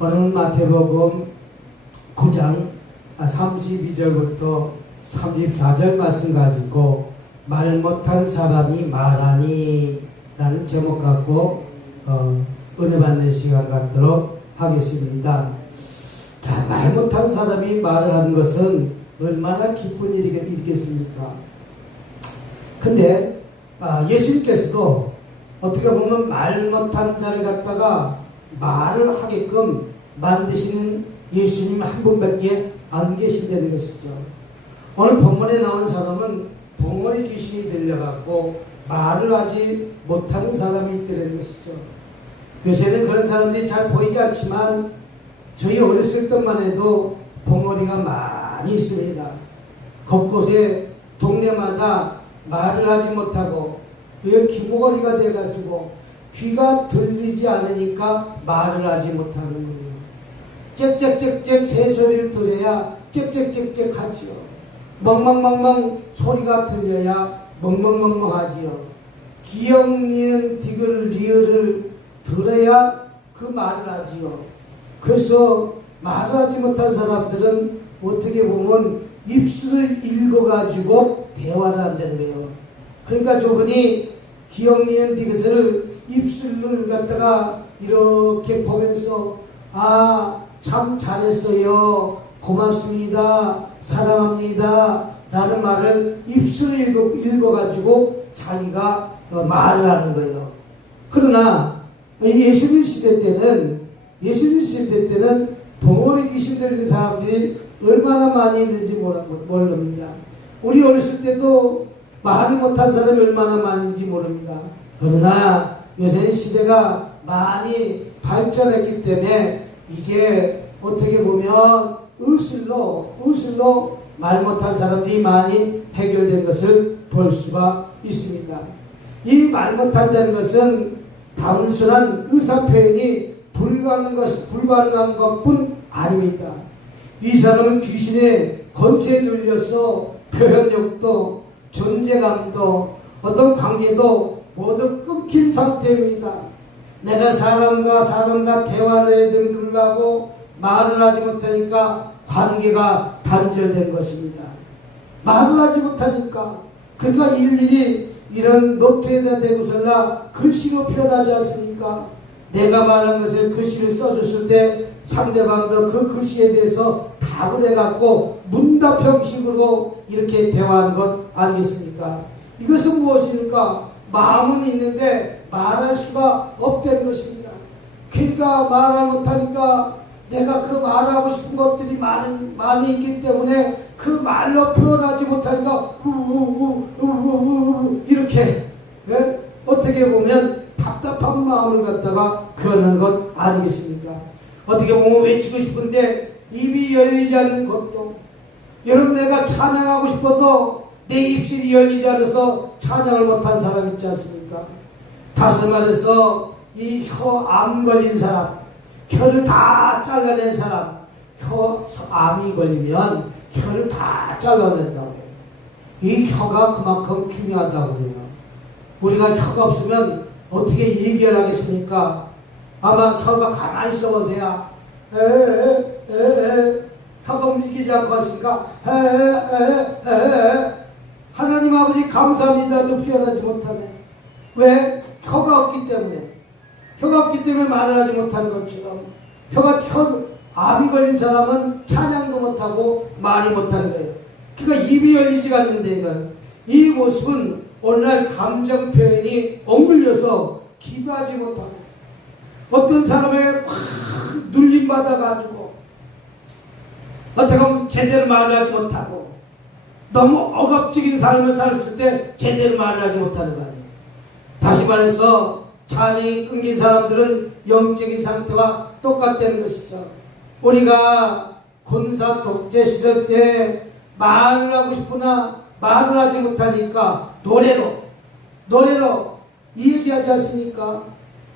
오늘 마태복음 9장 32절부터 34절 말씀 가지고 말 못한 사람이 말하니 라는 제목 갖고 은혜 받는 시간 갖도록 하겠습니다. 자, 말 못한 사람이 말을 하는 것은 얼마나 기쁜 일이겠습니까? 근데 예수님께서도 어떻게 보면 말 못한 자를 갖다가 말을 하게끔 만드시는 예수님 한 분밖에 안 계신다는 것이죠. 오늘 본문에 나온 사람은 봉어리 귀신이 들려갖고 말을 하지 못하는 사람이 있다는 것이죠. 요새는 그런 사람들이 잘 보이지 않지만 저희 어렸을 때만 해도 봉어리가 많이 있습니다. 곳곳에 동네마다 말을 하지 못하고 귀머거리가 돼가지고 귀가 들리지 않으니까 말을 하지 못하는 거예요. 짹짹짹짹 새소리를 들어야 짹짹짹짹 하지요. 멍멍멍멍 소리가 들려야 멍멍멍멍 하지요. 기역, 니은, 디귿, 리을을 들어야 그 말을 하지요. 그래서 말을 하지 못한 사람들은 어떻게 보면 입술을 읽어가지고 대화를 한다는 거예요. 그러니까 저분이 기역, 니은, 디귿을 입술을 갖다가 이렇게 보면서 참 잘했어요, 고맙습니다, 사랑합니다 라는 말을 입술을 읽어가지고 자기가 말을 하는 거예요. 그러나 예수님 시대 때는 봉어리 귀신 들린 사람들이 얼마나 많이 있는지 모릅니다. 우리 어렸을 때도 말을 못한 사람이 얼마나 많은지 모릅니다. 그러나 요새 시대가 많이 발전했기 때문에 이게 어떻게 보면 의술로 말 못한 사람들이 많이 해결된 것을 볼 수가 있습니다. 이 말 못한다는 것은 단순한 의사표현이 불가능한 것뿐 아닙니다. 이 사람은 귀신의 권세에 눌려서 표현력도 존재감도 어떤 관계도 모두 끊긴 상태입니다. 내가 사람과 대화를 해야 됨에도 불구하고 말을 하지 못하니까 관계가 단절된 것입니다. 말을 하지 못하니까 그러니까 일일이 이런 노트에다 대고서나 글씨로 표현하지 않습니까? 내가 말한 것을 글씨를 써줬을 때 상대방도 그 글씨에 대해서 답을 해갖고 문답 형식으로 이렇게 대화하는 것 아니겠습니까? 이것은 무엇입니까? 마음은 있는데 말할 수가 없다는 것입니다. 그러니까 말을 못하니까 내가 그 말하고 싶은 것들이 많이 있기 때문에 그 말로 표현하지 못하니까 이렇게 어떻게 보면 답답한 마음을 갖다가 표현한 것 아니겠습니까? 어떻게 보면 외치고 싶은데 입이 열리지 않는 것도, 여러분 내가 찬양하고 싶어도 내 입술이 열리지 않아서 찬양을 못한 사람 있지 않습니까? 다시 말해서 이 혀 암 걸린 사람, 혀를 다 잘라낸 사람, 암이 걸리면 혀를 다 잘라낸다고 해요. 이 혀가 그만큼 중요하다고 해요. 우리가 혀가 없으면 어떻게 얘기를 하겠습니까? 아마 혀가 가만히 있어보세요. 혀가 움직이지 않고 하시니까 하나님 아버지 감사합니다도 표현하지 못하네. 왜? 혀가 없기 때문에. 혀가 없기 때문에 말을 하지 못하는 것처럼 암이 걸린 사람은 찬양도 못하고 말을 못하는 거예요. 그러니까 입이 열리지가 않는데 이 모습은 오늘날 감정 표현이 억눌려서 기도하지 못하고 어떤 사람에게 꽉 눌림받아가지고 어떻게 보면 제대로 말을 하지 못하고 너무 억압적인 삶을 살았을 때 제대로 말을 하지 못하는 거 아니에요. 다시 말해서 찬이 끊긴 사람들은 영적인 상태와 똑같다는 것이죠. 우리가 군사 독재 시절 때 말을 하고 싶으나 말을 하지 못하니까 노래로 얘기하지 않습니까?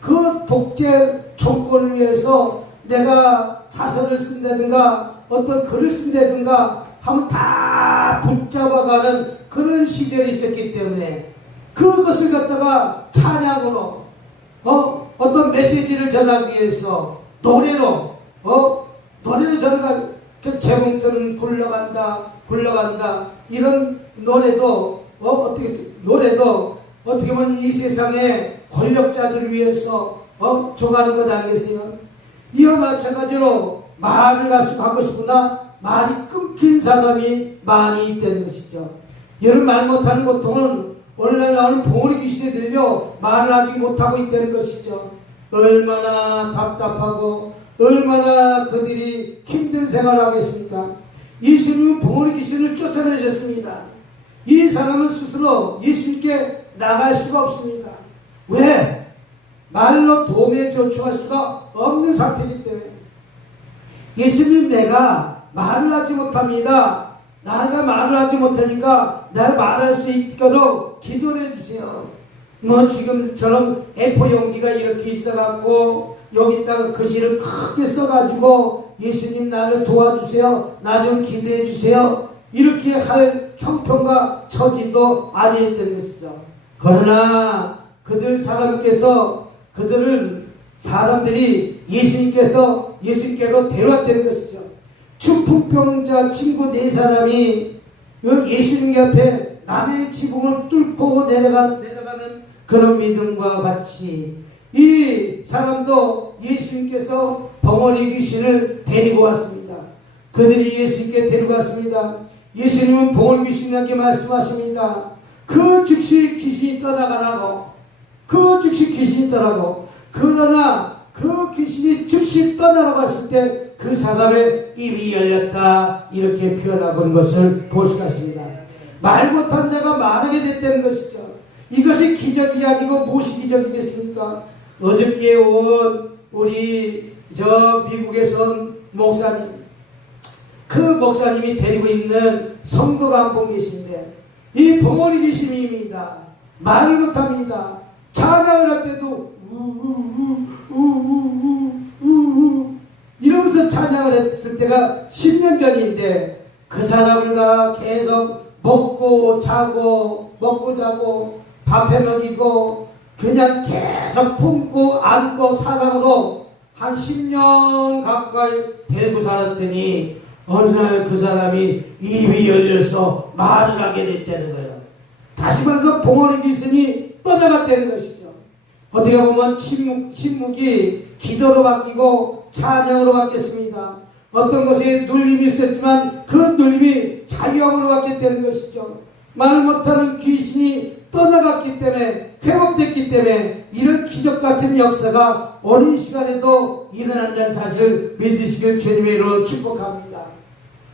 그 독재 정권을 위해서 내가 사설을 쓴다든가 어떤 글을 쓴다든가 하면 다 붙잡아가는 그런 시절이 있었기 때문에 그것을 갖다가 찬양으로 어떤 메시지를 전하기 위해서 노래로 노래는 저래가 그래서 재봉틀은 굴러간다 이런 노래도 어떻게 보면 이 세상의 권력자들을 위해서 줘가는 것 아니겠어요? 이와 마찬가지로 말을 하고 싶으나 말이 끊긴 사람이 많이 있다는 것이죠. 여러분 말 못하는 고통은 오늘날 나오는 봉오리 귀신에 들려 말을 하지 못하고 있다는 것이죠. 얼마나 답답하고 얼마나 그들이 힘든 생활을 하겠습니까? 예수님은 봉오리 귀신을 쫓아내셨습니다. 이 사람은 스스로 예수님께 나갈 수가 없습니다. 왜? 말로 도움에 조충할 수가 없는 상태이기 때문에. 예수님, 내가 말을 하지 못합니다. 내가 말을 하지 못하니까 내가 말할 수 있도록 기도를 해주세요. 뭐 지금처럼 A4 용지가 이렇게 있어갖고 여기다가 글씨를 크게 써가지고 예수님 나를 도와주세요, 나 좀 기도해 주세요, 이렇게 할 형편과 처지도 아니었던 것이죠. 그러나 사람들이 예수님께로 데려왔다는 것이죠. 중풍병자 친구 4사람이 예수님 옆에 남의 지붕을 뚫고 내려가는 그런 믿음과 같이 이 사람도 예수님께서 벙어리 귀신을 데리고 왔습니다. 그들이 예수님께 데리고 왔습니다. 예수님은 벙어리 귀신에게 말씀하십니다. 그 즉시 귀신이 떠나가라고. 그러나 그 귀신이 즉시 떠나러 갔을 때 그 사람의 입이 열렸다, 이렇게 표현하고 있는 것을 볼 수가 있습니다. 말 못한 자가 말하게 됐다는 것이죠. 이것이 기적이 아니고 무엇이 기적이겠습니까? 어저께 온 우리 미국에서 온 목사님, 그 목사님이 데리고 있는 성도가 한 분 계신데 이 벙어리 귀신입니다. 말을 못합니다. 찬양을 할 때도 이러면서 찬양을 했을 때가 10년 전인데 그 사람과 계속 먹고 자고 밥해 먹이고 그냥 계속 품고 안고 사랑으로 한 10년 가까이 데리고 살았더니 어느 날 그 사람이 입이 열려서 말을 하게 됐다는 거예요. 다시 말해서 벙어리 귀신이 떠나갔다는 것이죠. 어떻게 보면 침묵이 기도로 바뀌고 찬양으로 바뀌었습니다. 어떤 것에 눌림이 있었지만 그 눌림이 자유함으로 바뀌었다는 것이죠. 말 못하는 귀신이 떠나갔기 때문에, 회복됐기 때문에 이런 기적 같은 역사가 오는 시간에도 일어난다는 사실을 믿으시길 주님의 이름으로 축복합니다.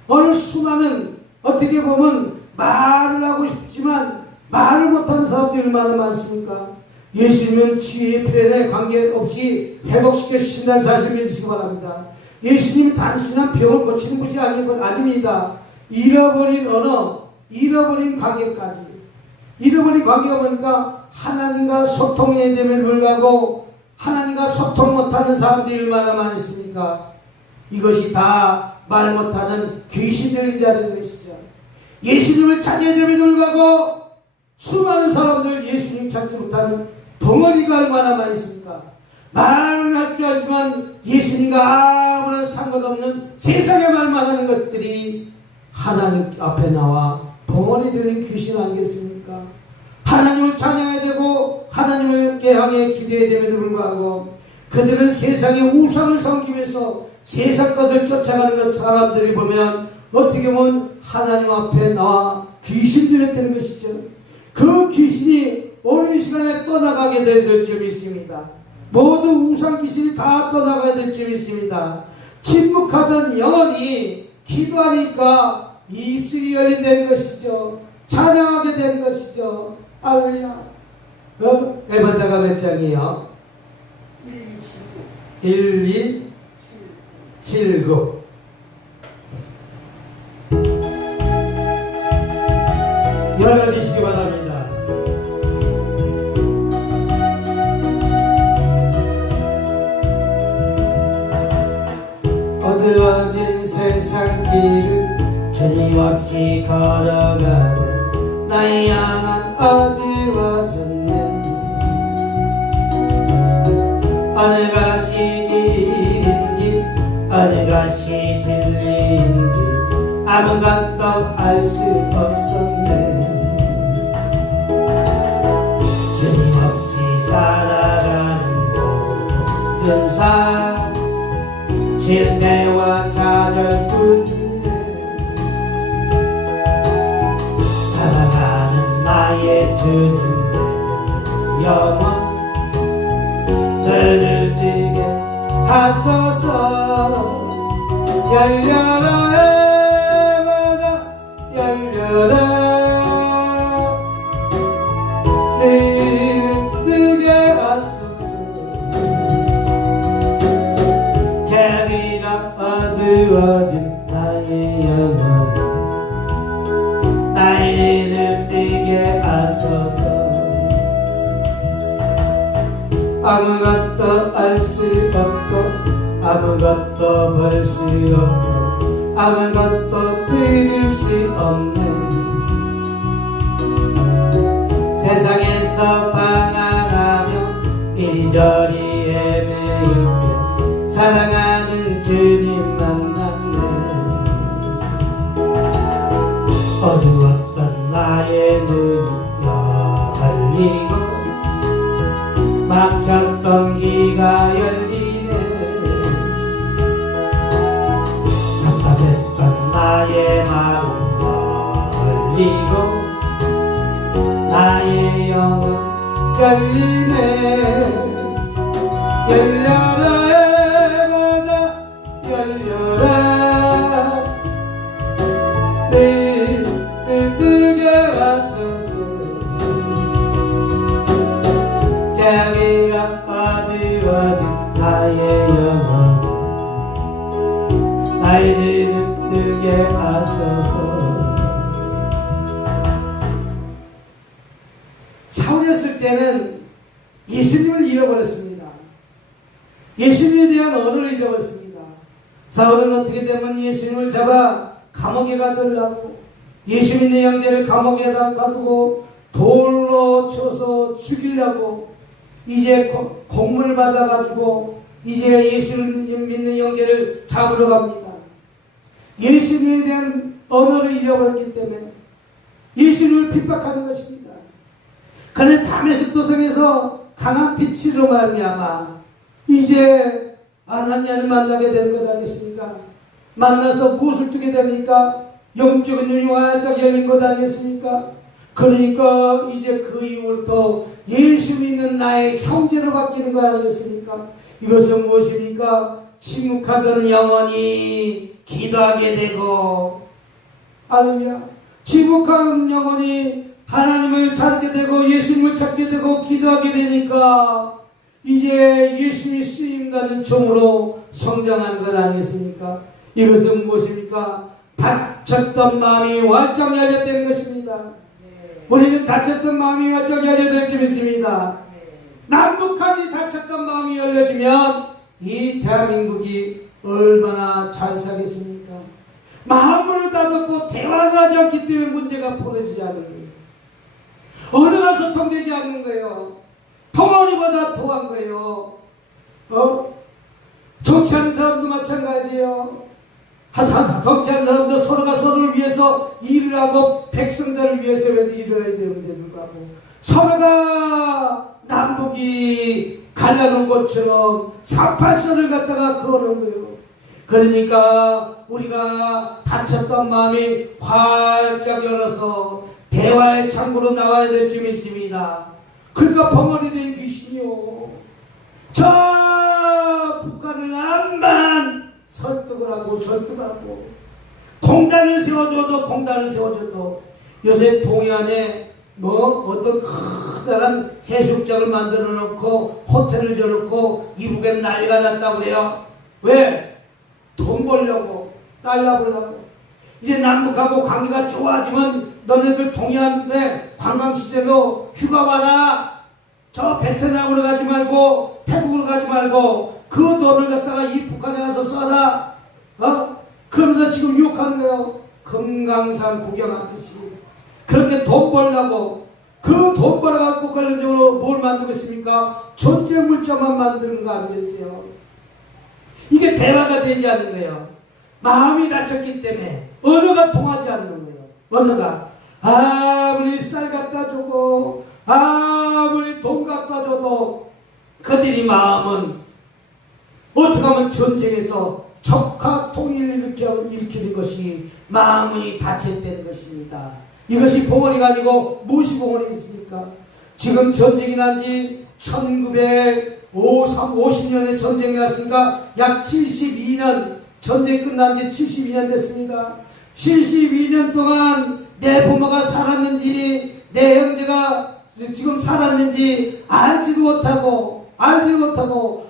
오늘 수많은, 어떻게 보면 말을 하고 싶지만 말을 못하는 사람들이 얼마나 많습니까? 예수님은 치유의 필연에 관계없이 회복시켜 주신다는 사실을 믿으시기 바랍니다. 예수님은 단순한 병을 고치는 것이 아닙니다. 잃어버린 언어, 잃어버린 관계가 보니까 하나님과 소통해야 됨에 불구하고 하나님과 소통 못하는 사람들이 얼마나 많이 있습니까? 이것이 다 말 못하는 귀신들인 자라는 것이죠. 예수님을 찾아야 됨에 불구하고 수많은 사람들 예수님 찾지 못하는 덩어리가 얼마나 많이 있습니까? 말은 할 줄 알지만 예수님과 아무런 상관없는 세상의 말만 하는 것들이 하나님 앞에 나와 덩어리 들린 귀신 아니겠습니까? 하나님을 찬양해야 되고 하나님을 향해 기도해야 됨에도 불구하고 그들은 세상의 우상을 섬기면서 세상 것을 쫓아가는 것 사람들이 보면 어떻게 보면 하나님 앞에 나와 귀신들이 되는 것이죠. 그 귀신이 오는 시간에 떠나가게 될 점이 있습니다. 모든 우상 귀신이 다 떠나가야 될 점이 있습니다. 침묵하던 영혼이 기도하니까 이 입술이 열린다는 것이죠. 찬양하게 되는 것이죠. 할렐루야. 에바다가 몇 장이요? 1279. 열어주시기 바랍니다. 어두워진 세상 길을 주님 없이 걸어가는 나의 양은 어두워졌네. 어느 것이 길인지 어느 어느 것이 진리인지 아무것도 알 수 없었네. 주님 없이 살아가는 모든 삶 실패와 좌절뿐이네. 사랑하는 나의 주님의 영원 눈을 뜨게 하소서. 열려라 해마다 열려라 내 눈 뜨게 하소서. 자기가 어두워진 나의 영혼 나의 눈을 뜨게 하소서. 아무것도 알 수 없고 아무것도 볼 수 없고 아무것도 드릴 수 없네. 세상에서 방황하며 이리저리 헤매일 때 사랑하는 주님 만났네. 어두웠던 나의 눈이 열리고 막혔던 귀가 열리네. 답답했던 나의 마음 열리고 나의 영은 열리네. 열려라 해마다 열려라 내 눈을 뜨게 하소서. 자기가 어두워진 나의 영혼 나의 눈을 뜨게 하소서. 사울이었을 때는 예수님을 잃어버렸습니다. 예수님에 대한 언어를 잃어버렸습니다. 사울은 어떻게 되면 예수님을 잡아 감옥에 가두려고 예수님의 형제를 감옥에다 가두고 돌로 쳐서 죽이려고 이제 공문을 받아가지고 이제 예수를 믿는 형제를 잡으러 갑니다. 예수님에 대한 언어를 잃어버렸기 때문에 예수님을 핍박하는 것입니다. 그는 다메섹 도성에서 강한 빛으로 말미암아 이제 아나니아를 만나게 되는 것 아니겠습니까? 만나서 무엇을 뜨게 됩니까? 영적인 눈이 활짝 열린 것 아니겠습니까? 그러니까 이제 그 이후부터 예수 믿는 나의 형제로 바뀌는 거 아니겠습니까? 이것은 무엇입니까? 침묵하던 영혼이 기도하게 되고, 할렐루야. 침묵하던 영혼이 하나님을 찾게 되고 예수님을 찾게 되고 기도하게 되니까 이제 예수님이 쓰임받는 종으로 성장하는 것 아니겠습니까? 이것은 무엇입니까? 닫혔던 마음이 활짝 열렸다는 것입니다. 우리는 닫혔던 마음이 활짝 열려야 줄 믿습니다. 남북한이 닫혔던 마음이 열려지면 이 대한민국이 얼마나 잘 살겠습니까? 마음을 닫았고 대화를 하지 않기 때문에 문제가 풀어지지 않는 거예요. 언어가 소통되지 않는 거예요. 통화리보다 통한 거예요. 정치하는 사람도 마찬가지예요. 정치하는 사람도 서로가 서로를 위해서 일을 하고 백성들을 위해서 일을 해야 되는데 불구하고 서로가 남북이 갈라놓은 것처럼 사팔선을 갖다가 그어놓은 거예요. 그러니까 우리가 닫혔던 마음이 활짝 열어서 대화의 창구로 나와야 될 줄 믿습니다. 그러니까 벙어리 된 귀신이요. 저 북한을 암만 설득을 하고 공단을 세워줘도 요새 동해안에 어떤 커다란 해수욕장을 만들어 놓고 호텔을 지어놓고 이북에 난리가 났다고 그래요. 왜? 돈 벌려고 날라보려고. 이제 남북하고 관계가 좋아지면 너네들 동해안에 관광시설로 휴가 와라. 저 베트남으로 가지 말고 태국으로 가지 말고 그 돈을 갖다가 이 북한에 가서 써라. 그러면서 지금 유혹하는 거예요. 금강산 구경하듯이. 그렇게 돈 벌려고. 그 돈 벌어갖고 관련적으로 뭘 만들겠습니까? 전쟁 물자만 만드는 거 아니겠어요? 이게 대화가 되지 않는 거예요. 마음이 다쳤기 때문에 언어가 통하지 않는 거예요. 언어가 아무리 쌀 갖다 주고 아무리 돈 갖다 줘도 그들이 마음은 어떻게 하면 전쟁에서 적화 통일을 일으키는 것이 마음이 다쳤다는 것입니다. 이것이 봉헌이가 아니고 무엇이 봉헌이 있습니까? 지금 전쟁이 난 지 1950년에 전쟁이 났으니까 약 72년, 전쟁 끝난 지 72년 됐습니다. 72년 동안 내 부모가 살았는지 내 형제가 지금 살았는지 알지도 못하고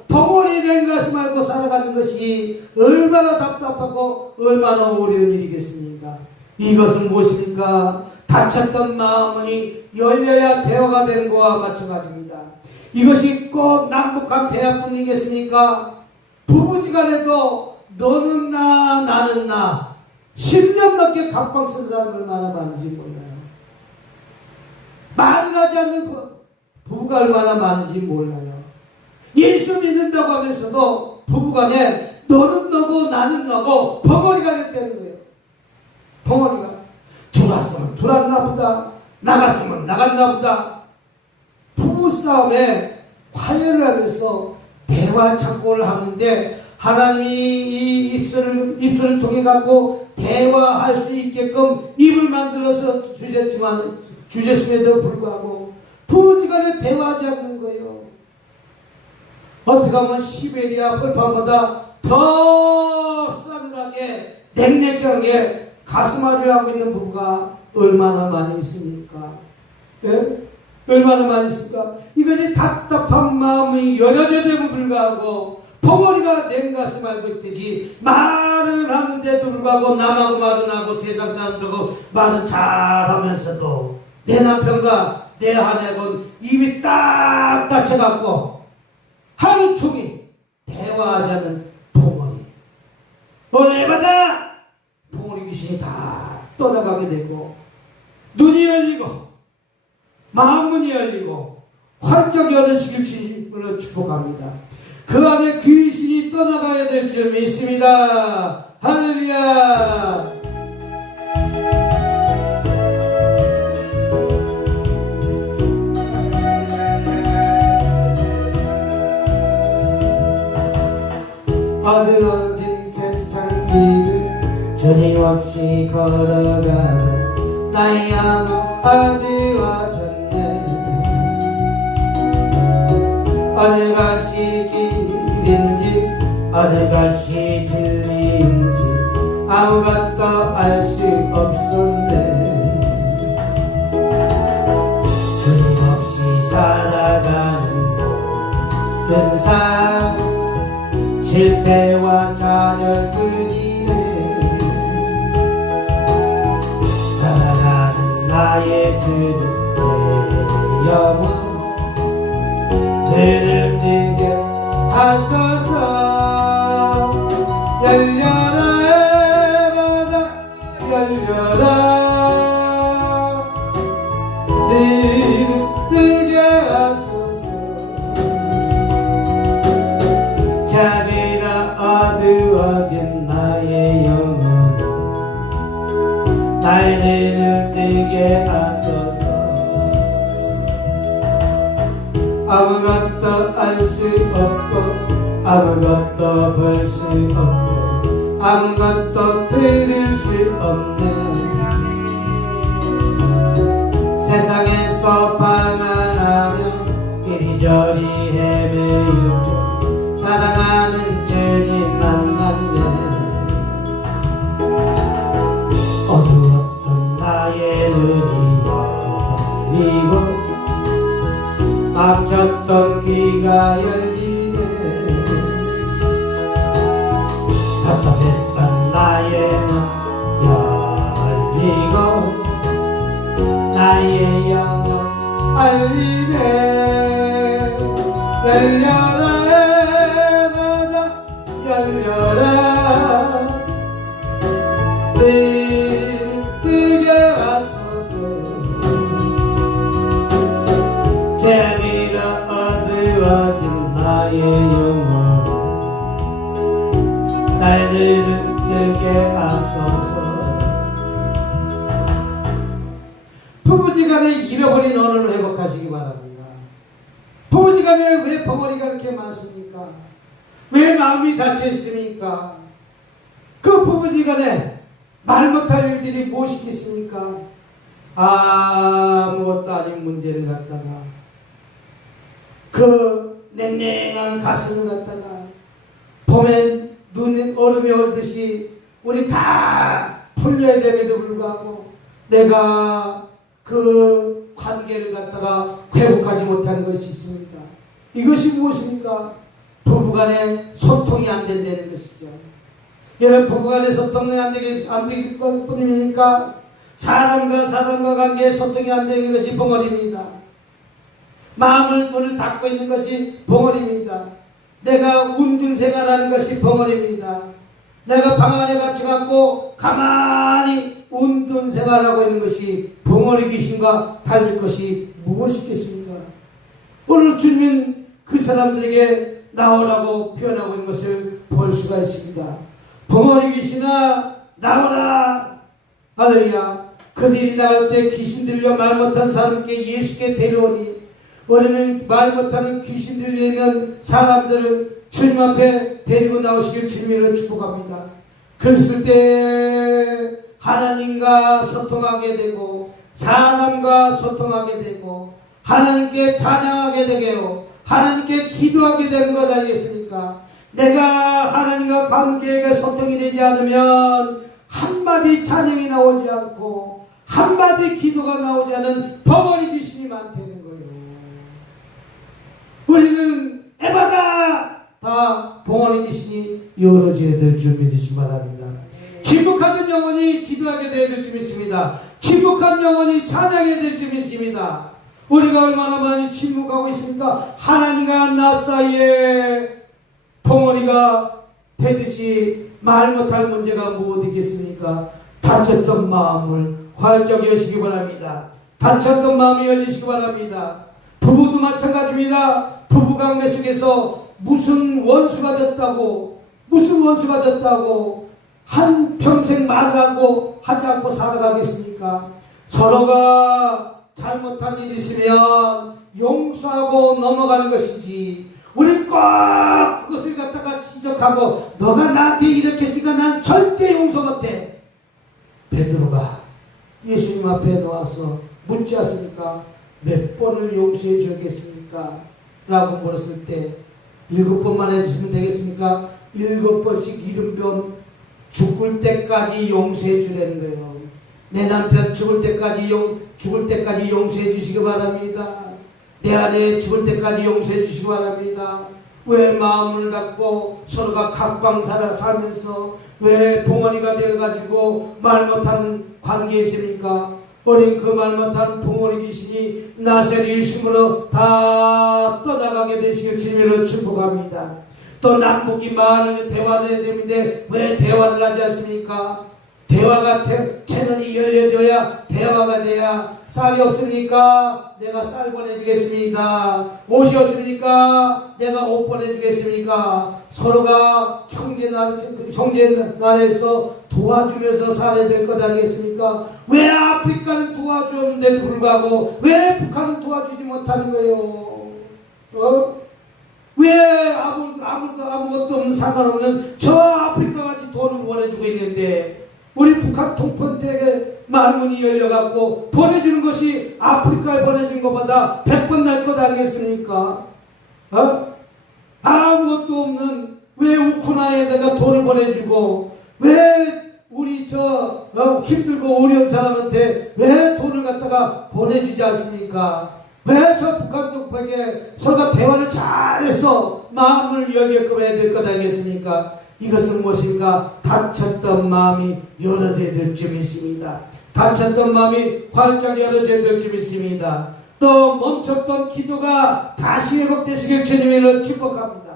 봉헌이 된 것을 말고 살아가는 것이 얼마나 답답하고 얼마나 어려운 일이겠습니까? 이것은 무엇입니까? 다쳤던 마음이 열려야 대화가 되는 것과 마찬가지입니다. 이것이 꼭 남북한 대화뿐이겠습니까? 부부지간에도 너는 나 나는 나 10년 넘게 각방 쓴 사람 얼마나 많은지 몰라요. 말을 하지 않는 부부가 얼마나 많은지 몰라요. 예수 믿는다고 하면서도 부부간에 너는 너고 나는 너고 벙어리가 됐다는 거예요. 벙어리가 들어왔으면 들어왔나 보다, 나갔으면 나갔나 보다. 부부싸움에 화해를 하면서 대화 창고를 하는데 하나님이 이 입술을 통해 갖고 대화할 수 있게끔 입을 만들어서 주셨음에도 불구하고 부부지간에 대화하지 않는 거예요. 어떻게 하면 시베리아 벌판보다 더 싸늘하게 냉랭하게 가슴앓이를 하고 있는 부부가 얼마나 많이 있습니까? 네? 얼마나 많이 있습니까? 이것이 답답한 마음이 열려져도 불구하고 벙어리가 낸 가슴 알고 있듯이 말을 하는데도 불구하고 남하고 말은 하고 세상 사람들하고 말은 잘하면서도 내 남편과 내 아내는 입이 딱 닫혀갖고 하루 종일 대화하지 않는 벙어리. 어느 해마다 벙어리 귀신이 다 떠나가게 되고 눈이 열리고 마음문이 열리고 활짝 열어주실 주님으로 축복합니다. 그 안에 귀신이 떠나가야 될 줄 믿습니다. 할렐루야. 어두워진 세상 길을 전임없이 걸어가다 나의 영혼 어두워졌네. 어느 것이 길인지 어느 것이 진리인지 아무것도 알 수 없었네. 전임없이 살아가는 모든 삶 실패와 좌절뿐이네. 사랑하는 나의 주님 내 영혼 눈을 뜨게 하소서. 열려라 바다 열려라 눈을 뜨게 하소서. 자기라 어두워진 나의 영혼 나의 눈을 뜨게 하소서. 아무것도 알 수 없고 아무것도 볼 수 없고 아무것도 들을 수 없는 세상에서 방황하며 이리저리 헤매이며 사랑하는 주님 만났네. 어두웠던 나의 눈이 열리고 막혔던 귀가 열리네. 답답했던 나의 내게 하소서. 부부지간에 잃어버린 언어를 회복하시기 바랍니다. 부부지간에 왜 벙어리가 이렇게 많습니까? 왜 마음이 닫혀있습니까? 그 부부지간에 말 못할 일들이 무엇이 있습니까? 아무것도 아닌 문제를 갖다가 그 냉랭한 가슴을 갖다가 봄엔 눈에 얼음이 얼듯이 우리 다 풀려야 됨에도 불구하고 내가 그 관계를 갖다가 회복하지 못하는 것이 있습니다. 이것이 무엇입니까? 부부간에 소통이 안 된다는 것이죠. 여러분, 부부간에 소통이 안 되기 뿐입니까? 사람과 사람과 관계에 소통이 안 되는 것이 벙어리입니다. 문을 닫고 있는 것이 벙어리입니다. 내가 운둔생활하는 것이 벙어리입니다. 내가 방 안에 갇혀갖고 가만히 운둔생활하고 있는 것이 벙어리 귀신과 달릴 것이 무엇이겠습니까? 오늘 주님은 그 사람들에게 나오라고 표현하고 있는 것을 볼 수가 있습니다. 벙어리 귀신아 나오라. 할렐루야. 그들이 나갈 때 귀신 들려 말 못한 사람께 예수께 데려오니 우리는 말 못하는 귀신 들려 있는 사람들을 주님 앞에 데리고 나오시길 주님으로 축복합니다. 그랬을 때 하나님과 소통하게 되고 사람과 소통하게 되고 하나님께 찬양하게 되게요. 하나님께 기도하게 되는 것 아니겠습니까? 내가 하나님과 관계가 소통이 되지 않으면 한마디 찬양이 나오지 않고 한마디 기도가 나오지 않은 벙어리 귀신이 많다는 거예요. 우리는 에바다 다 벙어리 귀신이 열어져야 될 줄 믿으시기 바랍니다. 침묵하던 영혼이 기도하게 되어야 될 줄 믿습니다. 침묵한 영혼이 찬양해야 될 줄 믿습니다. 우리가 얼마나 많이 침묵하고 있습니까? 하나님과 나 사이에 벙어리가 되듯이 말 못할 문제가 무엇이겠습니까? 다쳤던 마음을 활짝 여시기 바랍니다. 다쳤던 마음이 열리시기 바랍니다. 부부도 마찬가지입니다. 부부관계 속에서 무슨 원수가 졌다고 한평생 말을 하지 않고 살아가겠습니까? 서로가 잘못한 일이 있으면 용서하고 넘어가는 것이지 우리 꼭 그것을 갖다가 지적하고 너가 나한테 이렇게 했으니까 난 절대 용서 못해. 베드로가 예수님 앞에 나와서 묻지 않습니까? 몇 번을 용서해 주겠습니까? 라고 물었을 때 7번만 해주시면 되겠습니까? 7번씩 70번 죽을 때까지 용서해 주라는 거예요. 내 남편 죽을 때까지 용서해 주시기 바랍니다. 내 아내 죽을 때까지 용서해 주시기 바랍니다. 왜 마음을 닫고 서로가 각방 살면서 왜 벙어리가 되어가지고 말 못하는 관계에 있습니까? 우린 그 말 못하는 벙어리 귀신이 나세리 심으로 다 떠나가게 되시길 주님으로 축복합니다. 또 남북이 대화를 해야 되는데 왜 대화를 하지 않습니까? 대화가 채널이 열려져야 대화가 돼야 쌀이 없습니까? 내가 쌀 보내주겠습니다. 옷이 없습니까? 내가 옷 보내주겠습니까? 서로가 형제 나라에서 도와주면서 살아야 될 것 아니겠습니까? 왜 아프리카는 도와주는데도 불구하고 왜 북한은 도와주지 못하는 거예요? 왜 아무것도 없는 상관없는 저 아프리카같이 돈을 보내주고 있는데 우리 북한 통편택에 말문이 열려갖고 보내주는 것이 아프리카에 보내준 것보다 100번 날 것 아니겠습니까? 아무것도 없는 왜 우크라이나에다가 돈을 보내주고 왜 우리 힘들고 어려운 사람한테 왜 돈을 갖다가 보내주지 않습니까? 왜 저 북한 쪽에게 서로가 대화를 잘해서 마음을 열게끔 해야 될 것 아니겠습니까? 이것은 무엇인가? 다쳤던 마음이 열어져야 될 줄 믿습니다. 다쳤던 마음이 활짝 열어져야 될 줄 믿습니다. 또 멈췄던 기도가 다시 회복되시길 주님으로 축복합니다.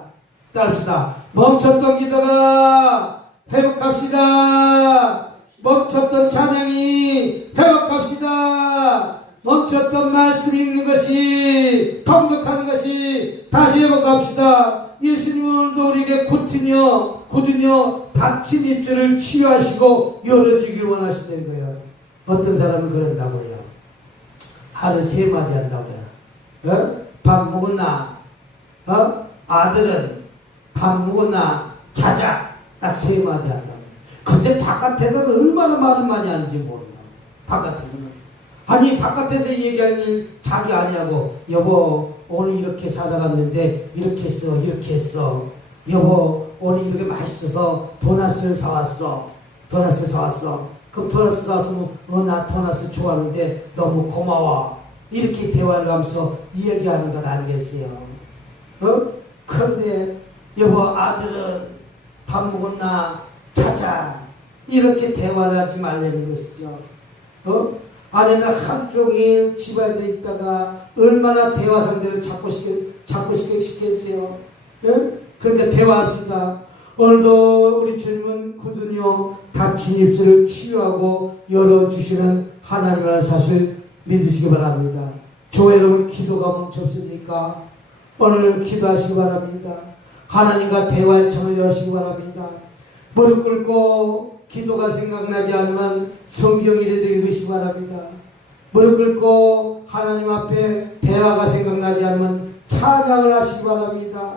따릅시다. 멈췄던 기도가 회복합시다. 멈췄던 찬양이 회복합시다. 멈췄던 말씀이 있는 것이 통독하는 것이 다시 회복합시다. 예수님은 오늘도 우리에게 굳으며 다친 입술을 치유하시고 열어주길 원하신다는 거예요. 어떤 사람은 그런다고요. 하루 3마디 한다고요. 밥 먹었나? 아들은 밥 먹었나? 자자. 딱 3마디 한다고요. 근데 바깥에서는 얼마나 말을 많이 하는지 모른다. 바깥에서는. 아니 바깥에서 얘기하는 일 자기 아니하고 여보 오늘 이렇게 사다 갔는데 이렇게 했어. 여보 오늘 이렇게 맛있어서 도넛을 사왔어. 그럼 도넛을 사왔으면 나 도넛을 좋아하는데 너무 고마워. 이렇게 대화를 하면서 이야기하는 것 아니겠어요? 그런데 여보 아들은 밥 먹었나? 자자. 이렇게 대화를 하지 말라는 것이죠. 아내는 하루 종일 집안에 있다가 얼마나 대화 상대를 찾고 싶겠어요? 그러니까 대화합시다. 오늘도 우리 주님은 굳으며 다친 입술을 치유하고 열어주시는 하나님이라는 사실 믿으시기 바랍니다. 저 여러분 기도가 멈췄습니까? 오늘 기도하시기 바랍니다. 하나님과 대화의 창을 여시기 바랍니다. 무릎 꿇고 기도가 생각나지 않으면 성경이라도 읽으시기 바랍니다. 무릎 꿇고 하나님 앞에 대화가 생각나지 않으면 찬양을 하시기 바랍니다.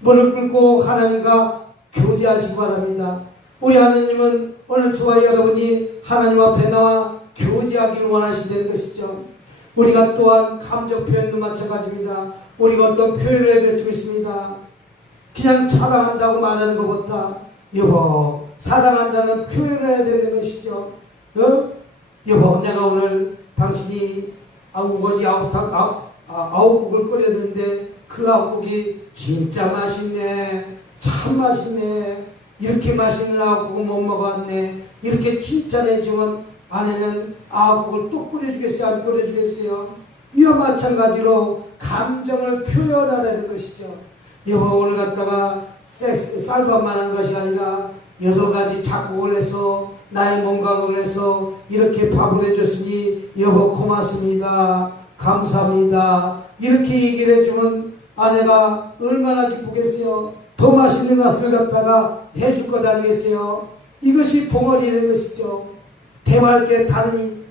무릎 꿇고 하나님과 교제하시기 바랍니다. 우리 하나님은 오늘 저와 여러분이 하나님 앞에 나와 교제하기를 원하시는 것이죠. 우리가 또한 감정 표현도 마찬가지입니다. 우리가 어떤 표현을 해가지고 있습니다. 그냥 사랑한다고 말하는 것보다 여보 사랑한다는 표현을 해야 되는 것이죠. 여보 내가 오늘 당신이 아욱국을 끓였는데 그 아욱국이 진짜 맛있네. 참 맛있네. 이렇게 맛있는 아욱국을 못 먹었네. 이렇게 칭찬해주면 아내는 아욱국을 또 끓여주겠어요? 안 끓여주겠어요? 이와 마찬가지로 감정을 표현하라는 것이죠. 여보 오늘 갔다가 쌀밥만 한 것이 아니라 여러 가지 작곡을 해서 나의 몸각을 해서 이렇게 밥을 해줬으니 여보 고맙습니다. 감사합니다. 이렇게 얘기를 해주면 아내가 얼마나 기쁘겠어요. 더 맛있는 것을 갖다가 해줄 것 아니겠어요. 이것이 봉헌이라는 것이죠. 대화할 때 다른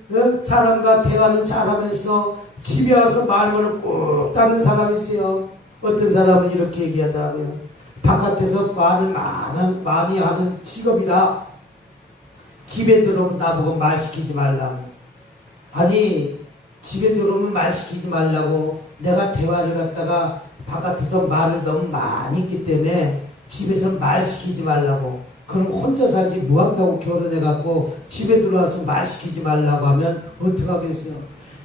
사람과 대화는 잘하면서 집에 와서 말문을 꾹 닫는 사람이 있어요. 어떤 사람은 이렇게 얘기하더라고요. 바깥에서 말을 많이 하는 직업이라 집에 들어오면 나보고 말 시키지 말라고. 아니 집에 들어오면 말 시키지 말라고 내가 대화를 갖다가 바깥에서 말을 너무 많이 했기 때문에 집에서 말 시키지 말라고. 그럼 혼자 살지 뭐한다고 결혼해갖고 집에 들어와서 말 시키지 말라고 하면 어떡하겠어요.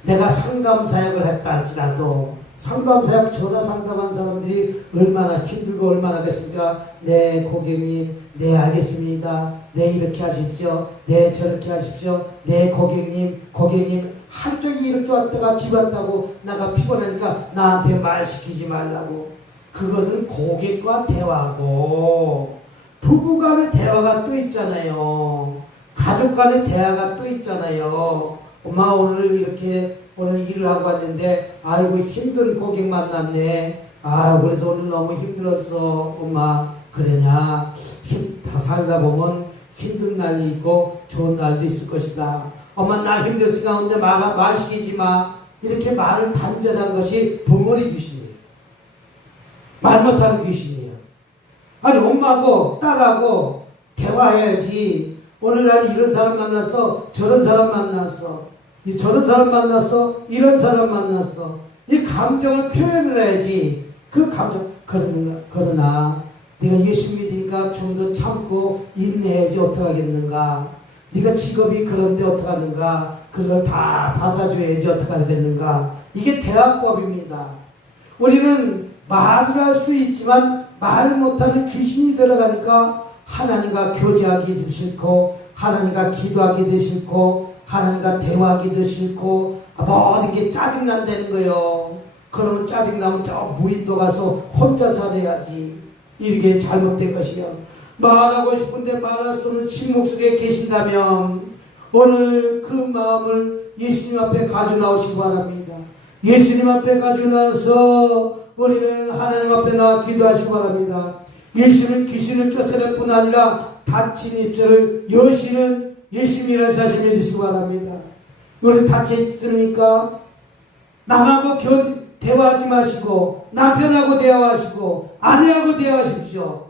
내가 상담 사역을 했다 할지라도 상담 사역 전화 상담한 사람들이 얼마나 힘들고 얼마나 하겠습니까? 네 고객님 네 알겠습니다. 네 이렇게 하십시오. 네 저렇게 하십시오. 네 고객님 하루 종일 이렇게 왔다가 집 왔다고 나가 피곤하니까 나한테 말 시키지 말라고. 그것은 고객과 대화고 부부 간의 대화가 또 있잖아요. 가족 간의 대화가 또 있잖아요. 엄마 오늘 일을 하고 왔는데 아이고 힘든 고객 만났네. 그래서 오늘 너무 힘들었어. 엄마 그러냐. 다 살다 보면 힘든 날이 있고 좋은 날도 있을 것이다. 엄마 나 힘들었을 가운데 말 시키지 마. 이렇게 말을 단전한 것이 봉헌의 귀신이에요. 말 못하는 귀신이에요. 아니 엄마하고 딸하고 대화해야지. 오늘 날 이런 사람 만났어. 저런 사람 만났어. 저런 사람 만났어. 이런 사람 만났어. 이 감정을 표현을 해야지. 그 감정 그러나 네가 예수 믿으니까 좀 더 참고 인내해야지 어떡하겠는가. 네가 직업이 그런데 어떡하는가. 그걸 다 받아줘야지 어떡하겠는가. 이게 대화법입니다. 우리는 말을 할 수 있지만 말 못하는 귀신이 들어가니까 하나님과 교제하기도 싫고 하나님과 기도하기도 싫고 하나님과 대화하기도 싫고 모든 게 짜증난다는 거예요. 그러면 짜증나면 저 무인도 가서 혼자 살아야지. 이게 잘못된 것이요. 말하고 싶은데 말할 수 없는 침묵 속에 계신다면 오늘 그 마음을 예수님 앞에 가져 나오시기 바랍니다. 예수님 앞에 가지고 나서 우리는 하나님 앞에 나와 기도하시기 바랍니다. 예수는 귀신을 쫓아낼 뿐 아니라 닫힌 입술을 여시는 예수님이라는 사실 믿으시기 바랍니다. 우리 닫혀 있으니까 남하고 대화하지 마시고 남편하고 대화하시고 아내하고 대화하십시오.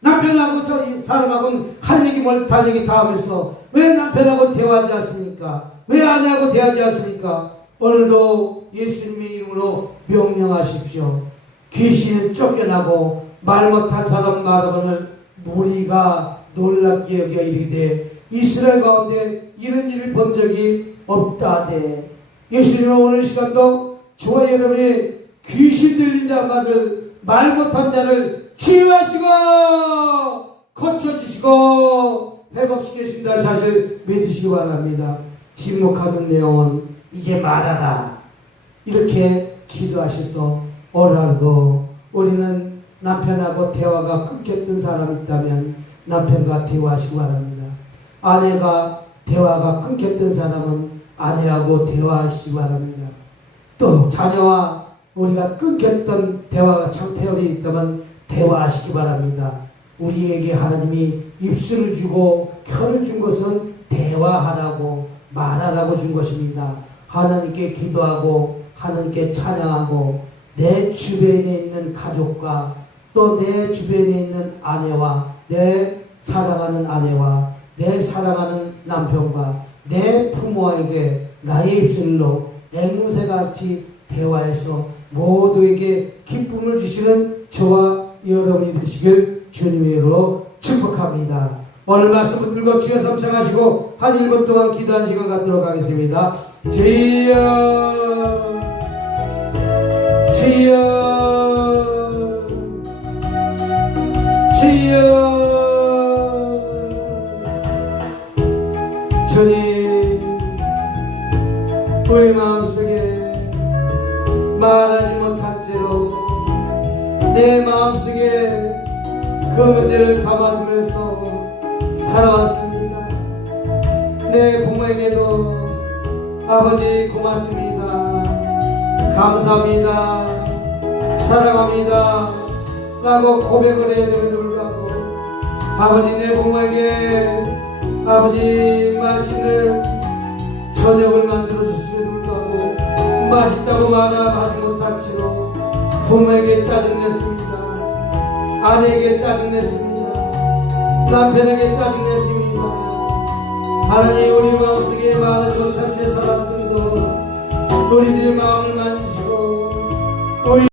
남편하고 저 사람하고는 할 얘기 할 얘기 다 하면서 왜 남편하고 대화하지 않습니까? 왜 아내하고 대화하지 않습니까? 오늘도 예수님의 이름으로 명령하십시오. 귀신은 쫓겨나고 말 못한 사람 말하고는 무리가 놀랍게 여겨 이르되 이스라엘 가운데 이런 일을 본 적이 없다되. 예수님은 오늘 시간도 저와 여러분이 귀신 들린 자 말을 말 못한 자를 치유하시고 고쳐주시고 회복시키신다는 사실 믿으시기 바랍니다. 침묵하던 내용은 이제 말하라 이렇게 기도하셔서 오늘도 우리는 남편하고 대화가 끊겼던 사람이 있다면 남편과 대화하시기 바랍니다. 아내가 대화가 끊겼던 사람은 아내하고 대화하시기 바랍니다. 또 자녀와 우리가 끊겼던 대화가 창태열이 있다면 대화하시기 바랍니다. 우리에게 하나님이 입술을 주고 혀를 준 것은 대화하라고 말하라고 준 것입니다. 하나님께 기도하고 하나님께 찬양하고 내 주변에 있는 가족과 또 내 주변에 있는 아내와 내 사랑하는 아내와 내 사랑하는 남편과 내 부모에게 나의 입술로 앵무새같이 대화해서 모두에게 기쁨을 주시는 저와 여러분이 되시길 주님의 이름으로 축복합니다. 오늘 말씀 붙들고 주여 삼창하시고 한 1분 동안 기도하는 시간 갖도록 하겠습니다. 주여 주여 주여 주님 우리 마음속에 말하지 못한 채로 내 마음속에 그 문제를 담아두면서 살아왔습니다. 내 부모에게도 아버지 고맙습니다. 감사합니다. 사랑합니다. 라고 고백을 해야 됨에도 불구하고 아버지 내 부모에게 아버지 맛있는 저녁을 만들어 줬음에도 불구하고 맛있다고 말하지 못한 채로 부모에게 짜증냈습니다. 아내에게 짜증냈습니다. 남편에게 짜증냈습니다. 하나님 우리 마음속에 말을 못한 채 살았던 것 우리들의 마음을 만지시고 우리